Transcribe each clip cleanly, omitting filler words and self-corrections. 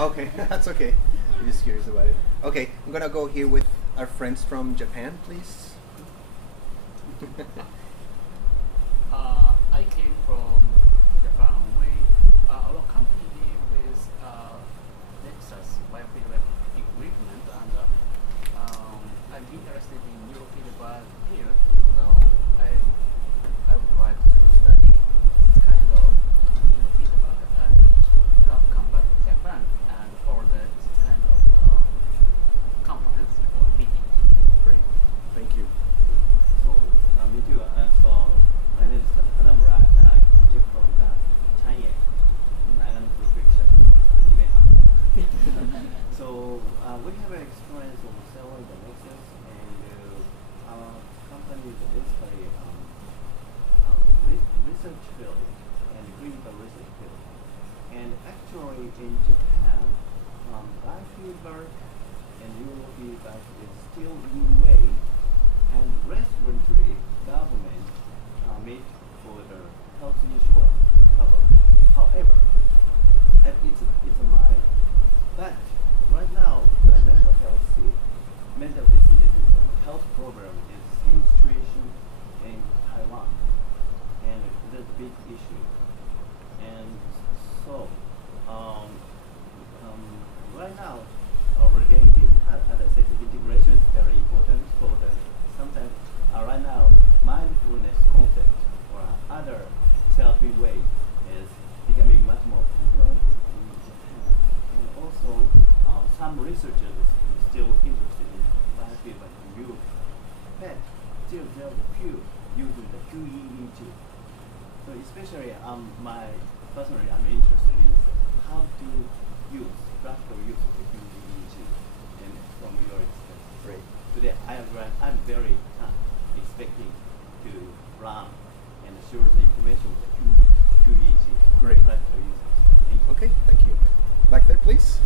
Okay, that's okay. I'm just curious about it. Okay, I'm gonna go here with our friends from Japan, please. I came from Japan. Our company is Nexus biofeedback equipment, and I'm interested in neurofeedback here. So I would like to study this kind of neurofeedback and come back to Japan and for this kind of conference or meeting. Great, thank you. So, me too. My name is Santiago Brand, and I came from the China, Nagano Prefecture, So, we have an experience of selling the Nexus, and our company is basically research field and clinical research field. And actually, in Japan, biofeedback and neurofeedback is still new way, and recently government made for the health insurance cover. However, and it's a mine. But right now, the mental disease health problem is same situation in Taiwan, and that's a big issue. And so, right now, related, as I said, integration is very important for the sometimes. Right now, mindfulness concept or other therapy way is becoming much more popular in Japan. And also, some researchers are still interested in biofeedback and youth. But still there are a few using the qEEG. So especially personally I'm interested in how to use practical use of the qEEG and from your experience. Great. Today I'm very expecting to run and share the information with the qEEG. Great. Practical use. Thank you. Okay, thank you. Back there, please.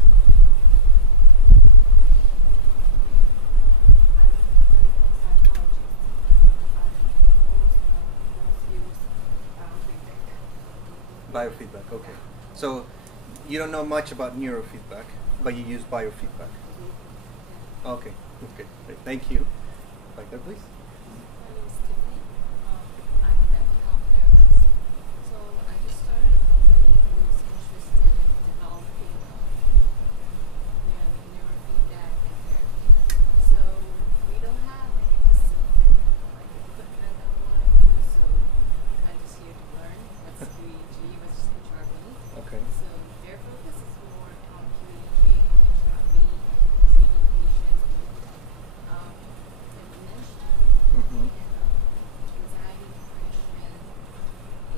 Biofeedback, okay. So you don't know much about neurofeedback, but you use biofeedback. Okay, okay, great. Thank you. Back there, please. My name is Tiffany. I'm a mental health therapist. So I just started a company who is interested in developing neurofeedback and therapy. So we don't have any specific equipment that we want to use, so I'm just here to learn what's qEEG, what's HRV. Okay. So their focus is more on qEEG and HRV, treating patients with dementia, Mm-hmm. anxiety, depression,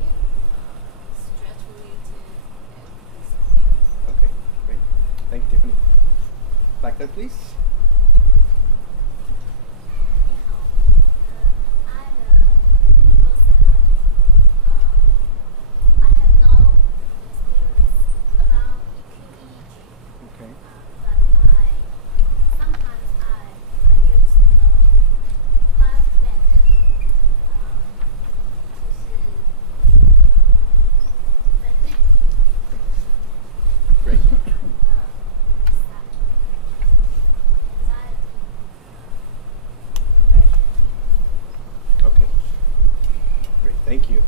and stress-related and insomnia. Okay, great. Thank you, Tiffany. Back there, please. I'm a clinical psychologist. I have no experience about qEEG, Okay. but sometimes I use biofeedback, Great. Okay. Great. Thank you.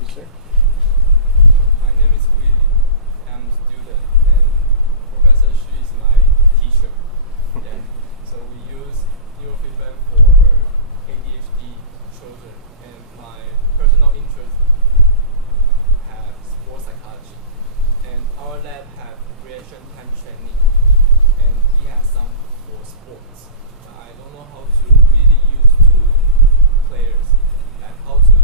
You, sir? My name is Willie. I'm a student, and Professor Xu is my teacher. Yeah. So we use neurofeedback for ADHD children, and my personal interest have sports psychology. And our lab have reaction time training, and he has some for sports. I don't know how to really use to players, and how to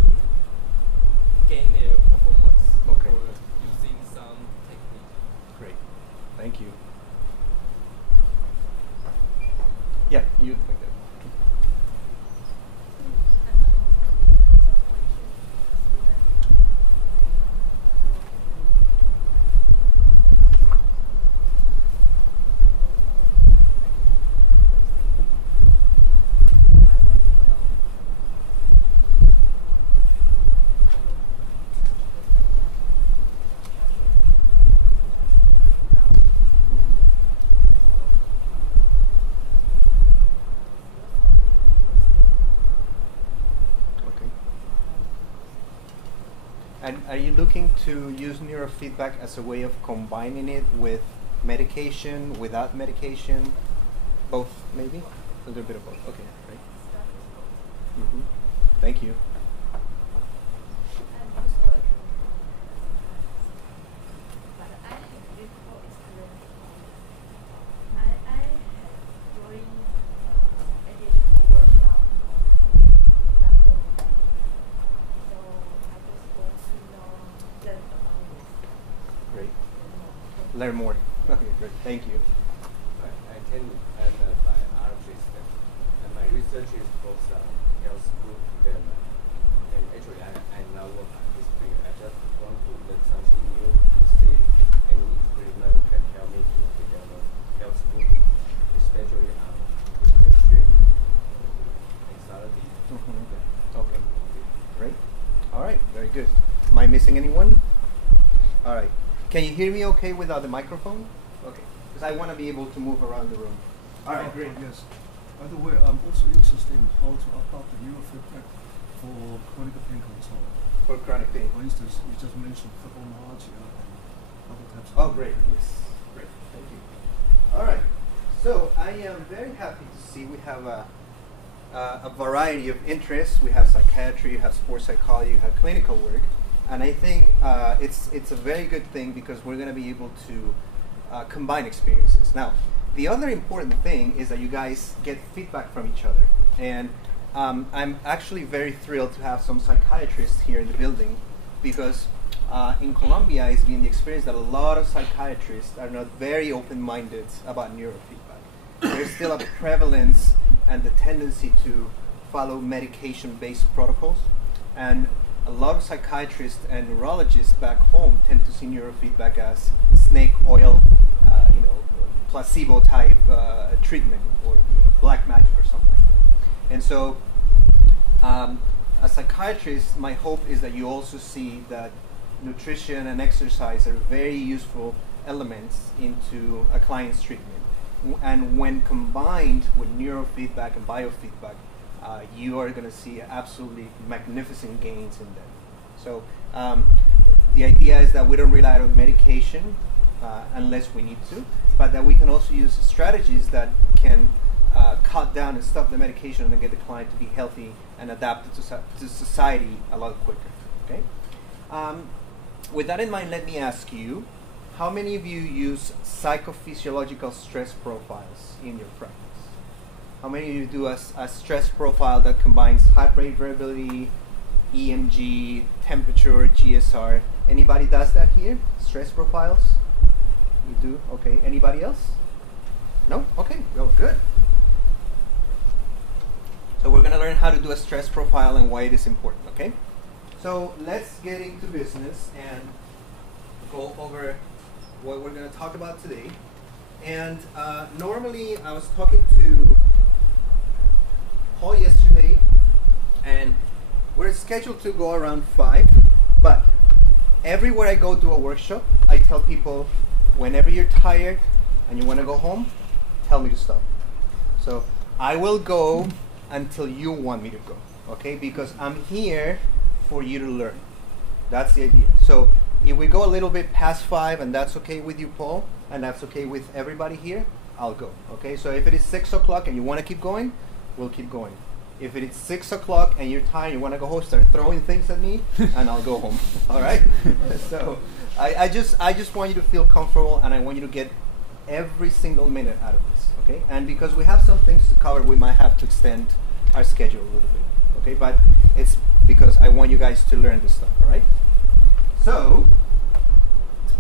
gain their performance. Okay. Or using some technique. Great. Thank you. Yeah, you like that. And are you looking to use neurofeedback as a way of combining it with medication, without medication? Both, maybe? A little bit of both. Okay, great. Thank you. Great. Learn more. Okay, great. Thank you. I can by our system, and my research is focused on health group development. And actually, I now work on this field. I just want to learn something new to see any experiment can help me to develop health group, especially on expression, anxiety. Okay. Great. All right. Very good. Am I missing anyone? All right. Can you hear me okay without the microphone? Okay. Because I want to be able to move around the room. All right. Great. Yes. By the way, I'm also interested in how to adopt the neurofeedback for chronic pain control. For chronic pain. For instance, you just mentioned fibromyalgia and other types of. Oh, great. Yes. Great. Thank you. All right. So I am very happy to see we have a variety of interests. We have psychiatry, you have sports psychology, you have clinical work. And I think it's a very good thing because we're going to be able to combine experiences. Now, the other important thing is that you guys get feedback from each other. And I'm actually very thrilled to have some psychiatrists here in the building because in Colombia it's been the experience that a lot of psychiatrists are not very open-minded about neurofeedback. There's still a prevalence and the tendency to follow medication-based protocols. And a lot of psychiatrists and neurologists back home tend to see neurofeedback as snake oil, placebo type treatment or black magic or something like that. And so as psychiatrists, my hope is that you also see that nutrition and exercise are very useful elements into a client's treatment. And when combined with neurofeedback and biofeedback, you are going to see absolutely magnificent gains in them. So the idea is that we don't rely on medication unless we need to, but that we can also use strategies that can cut down and stop the medication and get the client to be healthy and adapted to society a lot quicker. Okay. With that in mind, let me ask you, how many of you use psychophysiological stress profiles in your practice? How many of you do a stress profile that combines heart rate variability, EMG, temperature, GSR? Anybody does that here? Stress profiles? You do? Okay. Anybody else? No? Okay. Well, good. So we're going to learn how to do a stress profile and why it is important, okay? So let's get into business and go over what we're going to talk about today. And normally I was talking to Paul yesterday, and we're scheduled to go around 5, but everywhere I go do a workshop, I tell people, whenever you're tired and you want to go home, tell me to stop. So I will go until you want me to go, okay? Because I'm here for you to learn. That's the idea. So if we go a little bit past 5 and that's okay with you, Paul, and that's okay with everybody here, I'll go, okay? So if it is 6 o'clock and you want to keep going, we'll keep going. If it is 6 o'clock and you're tired, you want to go home, start throwing things at me, and I'll go home, all right? So I just want you to feel comfortable, and I want you to get every single minute out of this, okay? And because we have some things to cover, we might have to extend our schedule a little bit, okay? But it's because I want you guys to learn this stuff, all right? So,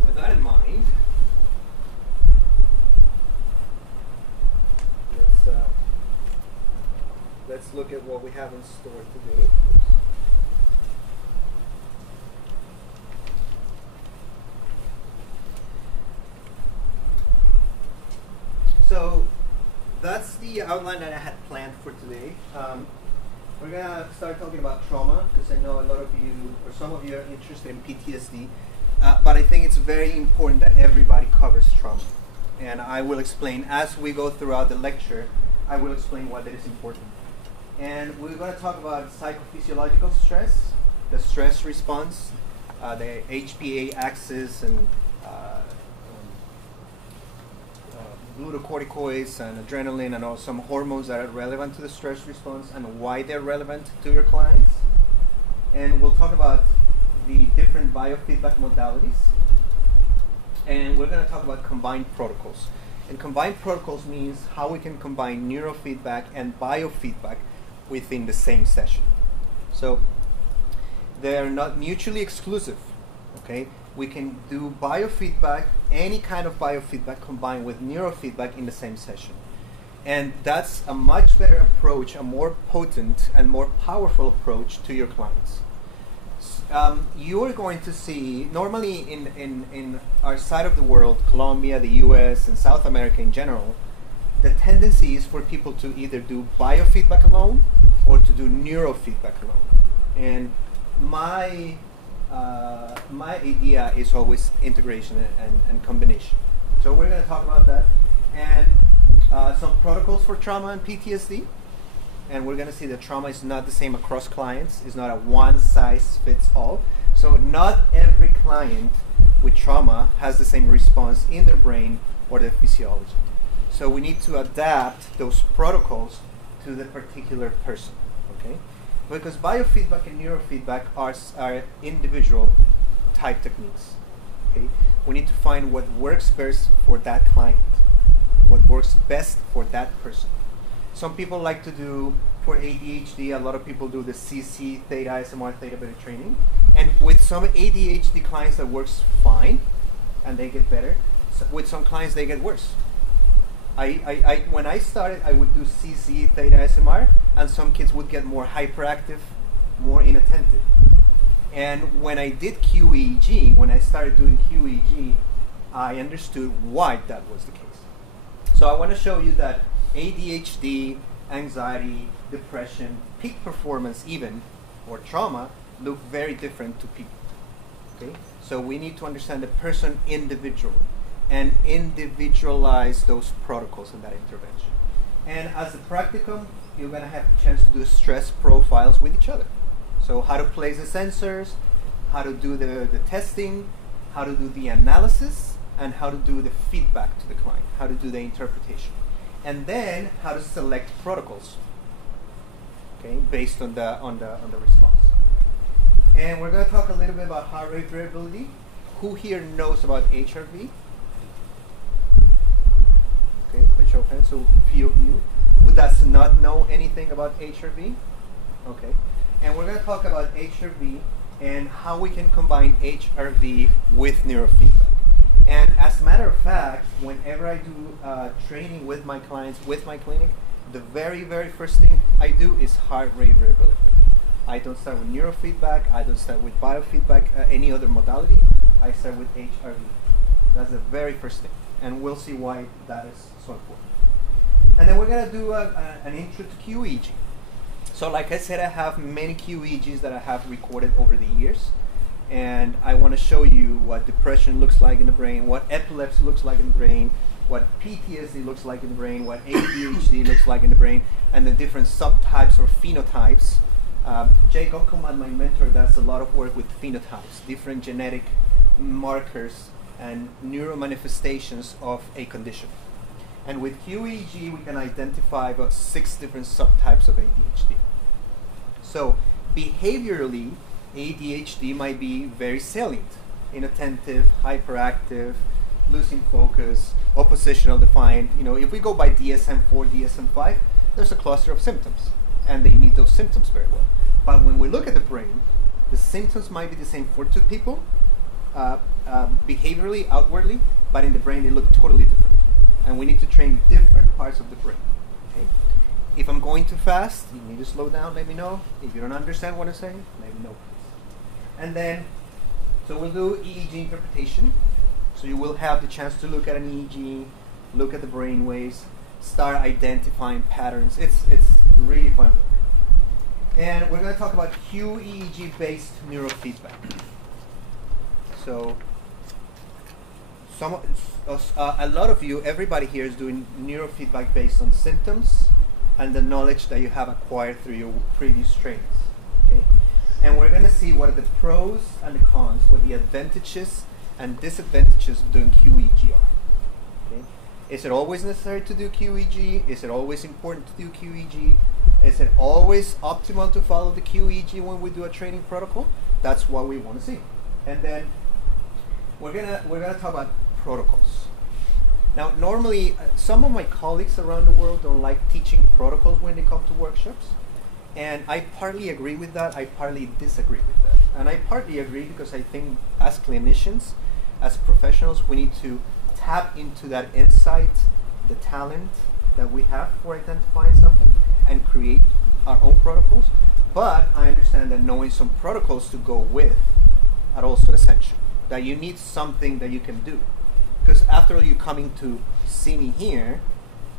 with that in mind, let's look at what we have in store today. So that's the outline that I had planned for today. We're gonna start talking about trauma because I know a lot of you, or some of you, are interested in PTSD. But I think it's very important that everybody covers trauma, and I will explain as we go throughout the lecture. I will explain why that is important. And we're going to talk about psychophysiological stress, the stress response, the HPA axis and glucocorticoids and adrenaline and all some hormones that are relevant to the stress response and why they're relevant to your clients. And we'll talk about the different biofeedback modalities. And we're going to talk about combined protocols. And combined protocols means how we can combine neurofeedback and biofeedback within the same session. So they're not mutually exclusive, okay? We can do biofeedback, any kind of biofeedback combined with neurofeedback in the same session. And that's a much better approach, a more potent and more powerful approach to your clients. You're going to see, normally in our side of the world, Colombia, the US, and South America in general, the tendency is for people to either do biofeedback alone or to do neurofeedback alone. And my idea is always integration and combination. So we're going to talk about that. And some protocols for trauma and PTSD. And we're going to see that trauma is not the same across clients. It's not a one-size-fits-all. So not every client with trauma has the same response in their brain or their physiology. So we need to adapt those protocols to the particular person, okay? Because biofeedback and neurofeedback are individual type techniques, okay? We need to find what works best for that client, what works best for that person. Some people like to do, for ADHD, a lot of people do the CC, theta, SMR, theta beta training. And with some ADHD clients that works fine, and they get better. So with some clients, they get worse. When I started, I would do CC, theta, SMR, and some kids would get more hyperactive, more inattentive. And when I did qEEG, when I started doing qEEG, I understood why that was the case. So I want to show you that ADHD, anxiety, depression, peak performance even, or trauma, look very different to people, okay? So we need to understand the person individually and individualize those protocols in that intervention. And as a practicum, you're gonna have the chance to do stress profiles with each other. So how to place the sensors, how to do the testing, how to do the analysis, and how to do the feedback to the client, how to do the interpretation. And then how to select protocols, okay, based on the response. And we're going to talk a little bit about heart rate variability. Who here knows about HRV? Okay, by show of hands, so a few of you. Who does not know anything about HRV? Okay, and we're going to talk about HRV and how we can combine HRV with neurofeedback. And as a matter of fact, whenever I do training with my clients, with my clinic, the very, very first thing I do is heart rate variability. I don't start with neurofeedback, I don't start with biofeedback, any other modality. I start with HRV. That's the very first thing. And we'll see why that is so important. And then we're going to do an intro to qEEG. So like I said, I have many qEEGs that I have recorded over the years. And I want to show you what depression looks like in the brain, what epilepsy looks like in the brain, what PTSD looks like in the brain, what ADHD looks like in the brain, and the different subtypes or phenotypes. Jake Ockelman, my mentor, does a lot of work with phenotypes, different genetic markers and neuromanifestations of a condition. And with qEEG, we can identify about 6 different subtypes of ADHD. So behaviorally, ADHD might be very salient, inattentive, hyperactive, losing focus, oppositional defiant. You know, if we go by DSM-4, DSM-5, there's a cluster of symptoms, and they meet those symptoms very well. But when we look at the brain, the symptoms might be the same for 2 people, behaviorally, outwardly, but in the brain they look totally different. And we need to train different parts of the brain. Okay? If I'm going too fast, you need to slow down, let me know. If you don't understand what I'm saying, let me know. And then, so we'll do EEG interpretation. So you will have the chance to look at an EEG, look at the brain waves, start identifying patterns. It's really fun work. And we're going to talk about qEEG-based neurofeedback. So a lot of you, everybody here is doing neurofeedback based on symptoms and the knowledge that you have acquired through your previous trainings. Okay? and we're going to see what are the pros and the cons, what the advantages and disadvantages of doing qEEG are. Okay? Is it always necessary to do qEEG? Is it always important to do qEEG? Is it always optimal to follow the qEEG when we do a training protocol? That's what we want to see. And then we're gonna talk about protocols. Now, normally, some of my colleagues around the world don't like teaching protocols when they come to workshops. And I partly agree with that, I partly disagree with that. And I partly agree because I think as clinicians, as professionals, we need to tap into that insight, the talent that we have for identifying something and create our own protocols. But I understand that knowing some protocols to go with are also essential. That you need something that you can do. Because after all, you're coming to see me here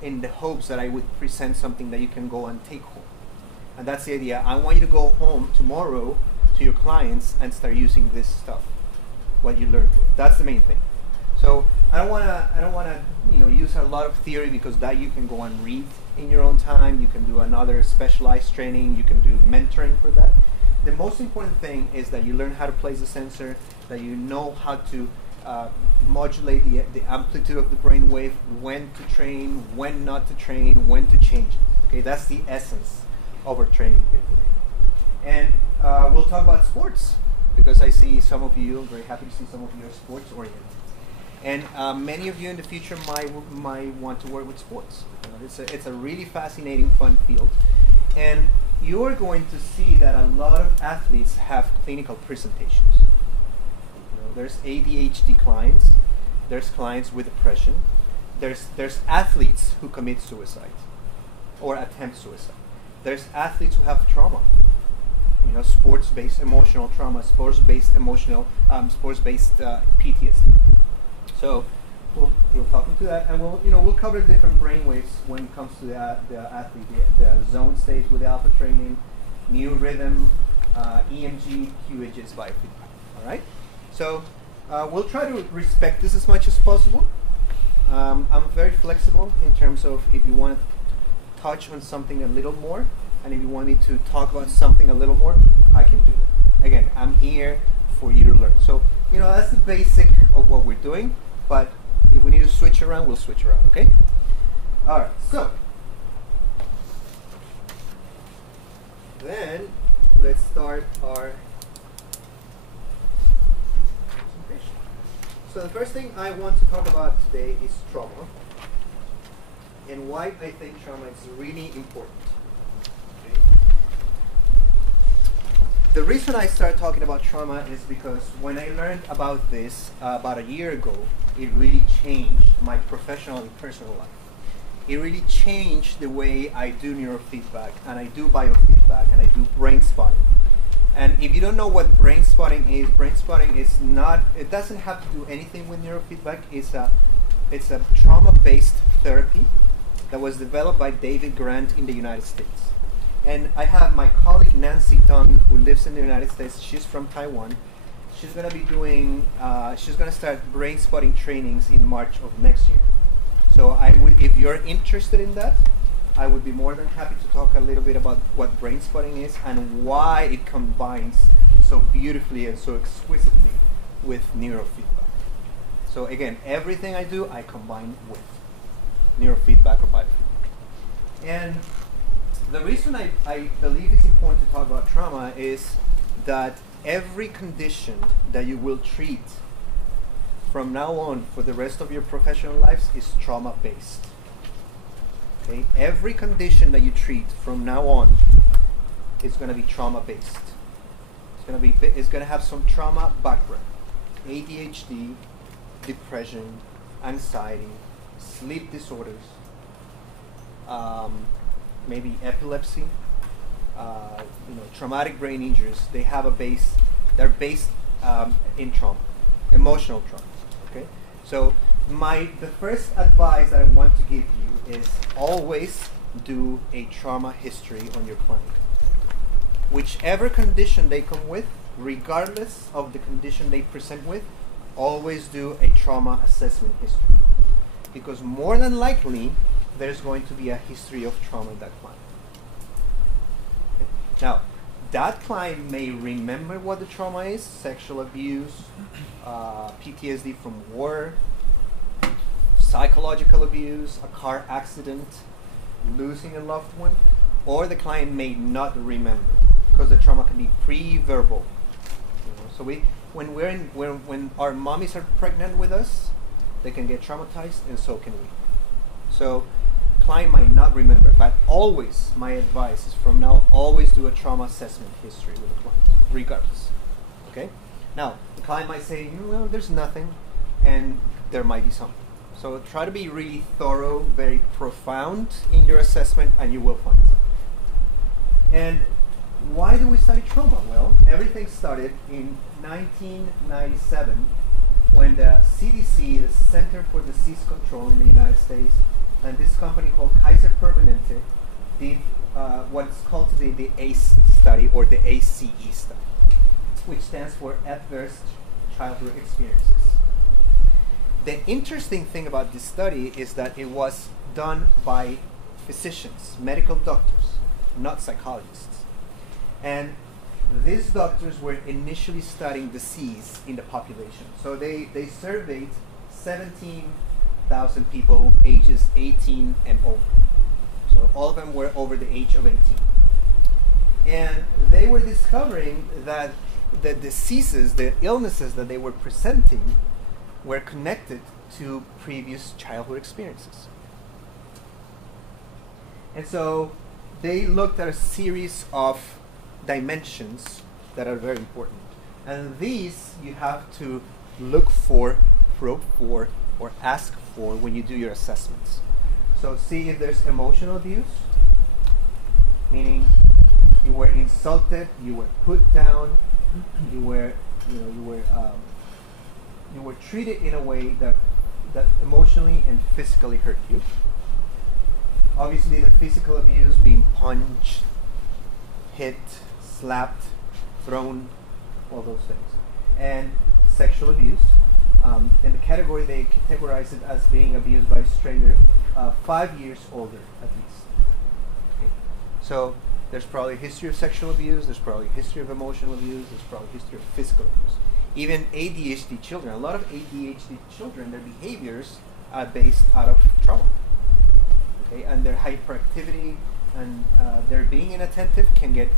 in the hopes that I would present something that you can go and take home. And that's the idea. I want you to go home tomorrow to your clients and start using this stuff, what you learned here. That's the main thing. So I don't wanna use a lot of theory, because that you can go and read in your own time. You can do another specialized training. You can do mentoring for that. The most important thing is that you learn how to place the sensor, that you know how to modulate the amplitude of the brain wave, when to train, when not to train, when to change it. Okay, that's the essence of our training here today. And we'll talk about sports, because I see some of you, I'm very happy to see some of you are sports oriented. And many of you in the future might want to work with sports. It's a really fascinating, fun field. And you're going to see that a lot of athletes have clinical presentations. There's ADHD clients, there's clients with depression, there's athletes who commit suicide or attempt suicide. There's athletes who have trauma, sports-based emotional trauma, sports-based PTSD. So we'll talk into that, and we'll cover different brain waves when it comes to the athlete, the zone states with alpha training, new rhythm, EMG, qEEG, biofeedback. All right. So we'll try to respect this as much as possible. I'm very flexible in terms of if you want to touch on something a little more, and if you want me to talk about something a little more, I can do it. Again, I'm here for you to learn. So that's the basic of what we're doing. But if we need to switch around, we'll switch around. Okay. All right. So then let's start our. So the first thing I want to talk about today is trauma, and why I think trauma is really important. Okay? The reason I started talking about trauma is because when I learned about this about a year ago, it really changed my professional and personal life. It really changed the way I do neurofeedback, and I do biofeedback, and I do brain spotting. And if you don't know what brain spotting is not, it doesn't have to do anything with neurofeedback. It's a trauma-based therapy that was developed by David Grant in the United States. And I have my colleague Nancy Tung, who lives in the United States. She's from Taiwan. She's going to be doing, she's going to start brain spotting trainings in March of next year. So if you're interested in that, I would be more than happy to talk a little bit about what brain spotting is and why it combines so beautifully and so exquisitely with neurofeedback. So again, everything I do, I combine with neurofeedback or biofeedback. And the reason I believe it's important to talk about trauma is that every condition that you will treat from now on for the rest of your professional lives is trauma-based. Okay? Every condition that you treat from now on is going to be trauma-based. It's going to have some trauma background. ADHD, depression, anxiety, sleep disorders, maybe epilepsy, traumatic brain injuries. They have a base. They're based in trauma, emotional trauma. Okay, so the first advice that I want to give you is always do a trauma history on your client. Whichever condition they come with, regardless of the condition they present with, always do a trauma assessment history. Because more than likely, there's going to be a history of trauma in that client. Okay? Now, that client may remember what the trauma is: sexual abuse, PTSD from war, psychological abuse, a car accident, losing a loved one, or the client may not remember because the trauma can be pre-verbal. So when our mommies are pregnant with us, they can get traumatized, and so can we. So client might not remember, but always, my advice is from now, always do a trauma assessment history with the client, regardless. Okay? Now, the client might say, well, there's nothing, and there might be something. So try to be really thorough, very profound in your assessment, and you will find something. And why do we study trauma? Well, everything started in 1997 when the CDC, the Center for Disease Control in the United States, and this company called Kaiser Permanente did what's called today the ACE study, or the ACE study, which stands for Adverse Childhood Experiences. The interesting thing about this study is that it was done by physicians, medical doctors, not psychologists. And these doctors were initially studying disease in the population. So they surveyed 17,000 people ages 18 and over. So all of them were over the age of 18. And they were discovering that the diseases, the illnesses that they were presenting were connected to previous childhood experiences. And so they looked at a series of dimensions that are very important. And these you have to look for, probe for, or ask for when you do your assessments. So see if there's emotional abuse, meaning you were insulted, you were put down, you were treated in a way that emotionally and physically hurt you. Obviously, the physical abuse being punched, hit, slapped, thrown, all those things. And sexual abuse. In the category, they categorize it as being abused by a stranger 5 years older, at least. Okay. So there's probably a history of sexual abuse, there's probably a history of emotional abuse, there's probably a history of physical abuse. Even ADHD children, a lot of ADHD children, their behaviors are based out of trauma. Okay, and their hyperactivity and their being inattentive can get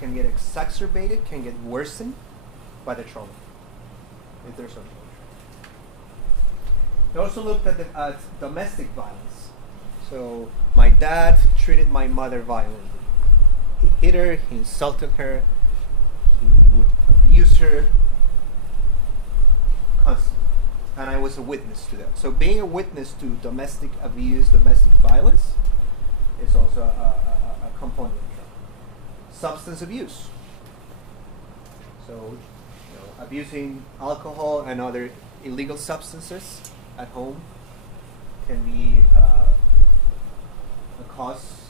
exacerbated, can get worsened by the trauma, if there's some. They also looked at domestic violence. So my dad treated my mother violently. He hit her, he insulted her, he would abuse her constantly. And I was a witness to that. So being a witness to domestic abuse, domestic violence, is also a component of trauma. Substance abuse. So abusing alcohol and other illegal substances at home can be a cause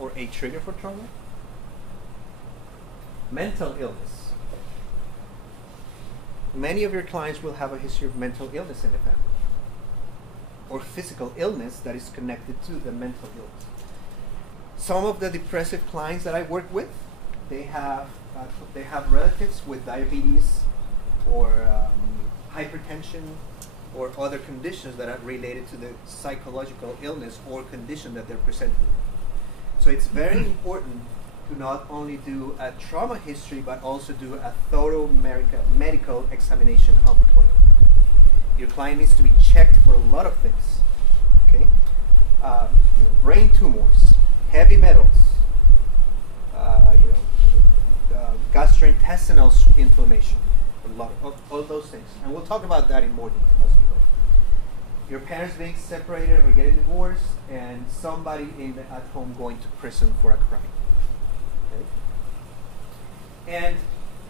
or a trigger for trauma. Mental illness. Many of your clients will have a history of mental illness in the family, or physical illness that is connected to the mental illness. Some of the depressive clients that I work with, they have relatives with diabetes or hypertension or other conditions that are related to the psychological illness or condition that they're presenting. So it's very important to not only do a trauma history, but also do a thorough medical examination of the client. Your client needs to be checked for a lot of things. Okay, brain tumors, heavy metals, gastrointestinal inflammation, a lot of all those things, and we'll talk about that in more detail as we go. Your parents being separated or getting divorced, and somebody at home going to prison for a crime. Okay? And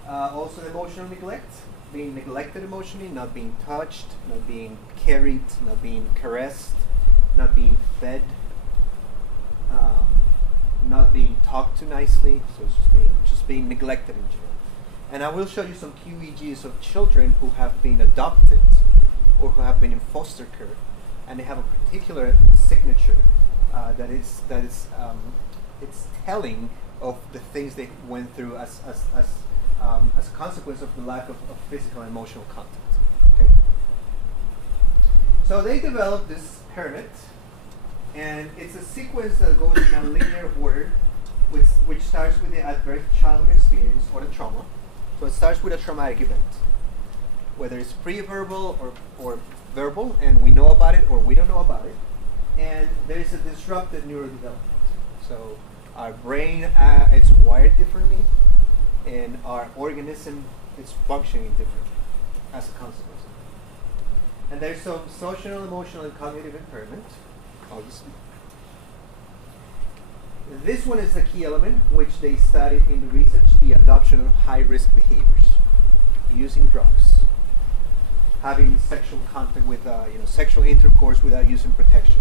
also emotional neglect, being neglected emotionally, not being touched, not being carried, not being caressed, not being fed, not being talked to nicely, so it's just being neglected in general. And I will show you some qEEGs of children who have been adopted or who have been in foster care, and they have a particular signature that is it's telling of the things they went through as a consequence of the lack of physical and emotional contact. Okay? So they developed this pyramid, and it's a sequence that goes in a linear order, which starts with the adverse childhood experience or the trauma. So it starts with a traumatic event, whether it's pre-verbal or verbal, and we know about it or we don't know about it. And there is a disrupted neurodevelopment. So our brain, it's wired differently, and our organism is functioning differently as a consequence. And there's some social, emotional, and cognitive impairment, obviously. This one is the key element, which they studied in the research, the adoption of high-risk behaviors, using drugs, having sexual contact with, sexual intercourse without using protection,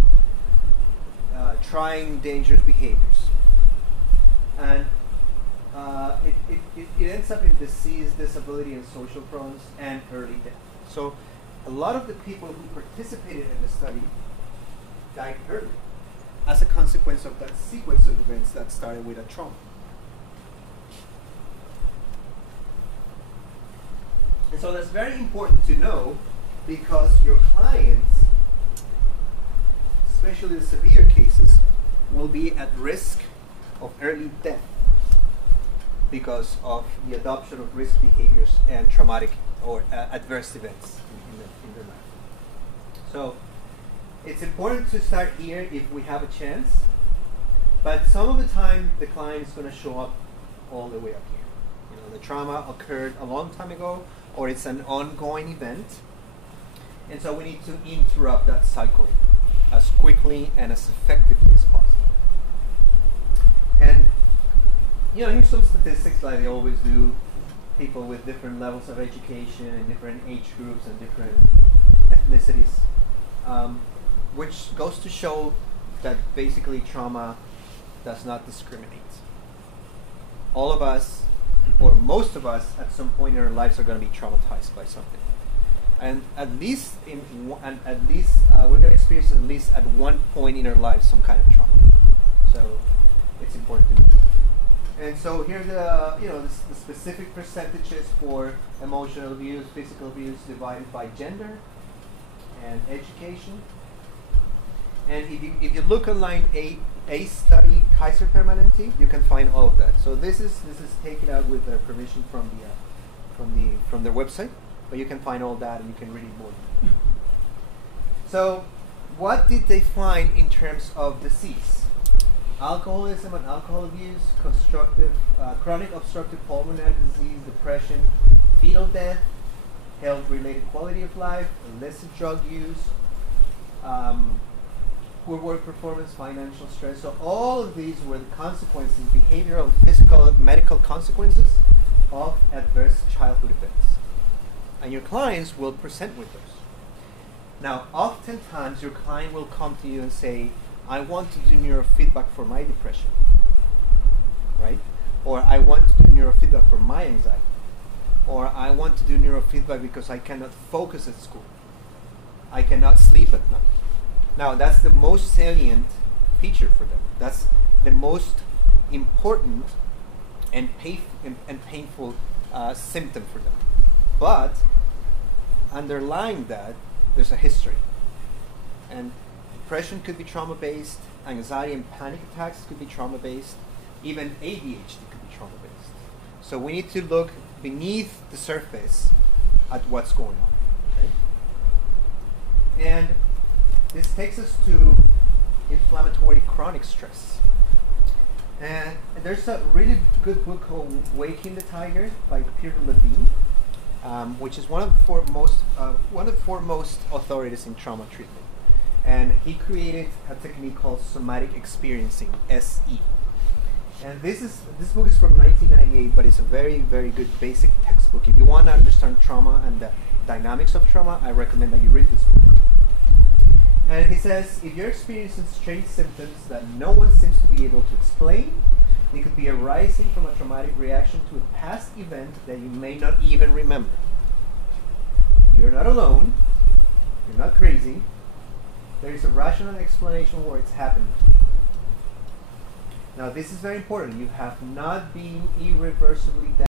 trying dangerous behaviors. And it ends up in disease, disability, and social problems, and early death. So a lot of the people who participated in the study died early as a consequence of that sequence of events that started with a trauma. And so that's very important to know, because your clients, especially the severe cases, will be at risk of early death because of the adoption of risk behaviors and traumatic or adverse events in their life. So it's important to start here if we have a chance, but some of the time the client is going to show up all the way up here. The trauma occurred a long time ago, or it's an ongoing event, and so we need to interrupt that cycle as quickly and as effectively as possible. And here's some statistics like they always do. People with different levels of education and different age groups and different ethnicities, which goes to show that basically trauma does not discriminate. All of us, or most of us, at some point in our lives are going to be traumatized by something, and at least we're going to experience at least at one point in our lives some kind of trauma. So it's important to know that. And so here are the specific percentages for emotional abuse, physical abuse, divided by gender and education. And if you look on line A study Kaiser Permanente, you can find all of that. So this is taken out with permission from their website, but you can find all that and you can read it more. So what did they find in terms of disease? Alcoholism and alcohol abuse, chronic obstructive pulmonary disease, depression, fetal death, health-related quality of life, illicit drug use, poor work performance, financial stress. So all of these were the consequences, behavioral, physical, medical consequences of adverse childhood events. And your clients will present with those. Now, oftentimes your client will come to you and say, I want to do neurofeedback for my depression, right? Or I want to do neurofeedback for my anxiety. Or I want to do neurofeedback because I cannot focus at school. I cannot sleep at night. Now, that's the most salient feature for them. That's the most important and painful symptom for them. But underlying that, there's a history. And depression could be trauma-based, anxiety and panic attacks could be trauma-based, even ADHD could be trauma-based. So we need to look beneath the surface at what's going on. Okay? And this takes us to inflammatory chronic stress. And there's a really good book called Waking the Tiger by Peter Levine, which is one of the foremost authorities in trauma treatment. And he created a technique called somatic experiencing, SE. And this book is from 1998, but it's a very, very good basic textbook. If you want to understand trauma and the dynamics of trauma, I recommend that you read this book. And he says, if you're experiencing strange symptoms that no one seems to be able to explain, it could be arising from a traumatic reaction to a past event that you may not even remember. You're not alone. You're not crazy. There is a rational explanation where it's happened. Now this is very important. You have not been irreversibly damaged.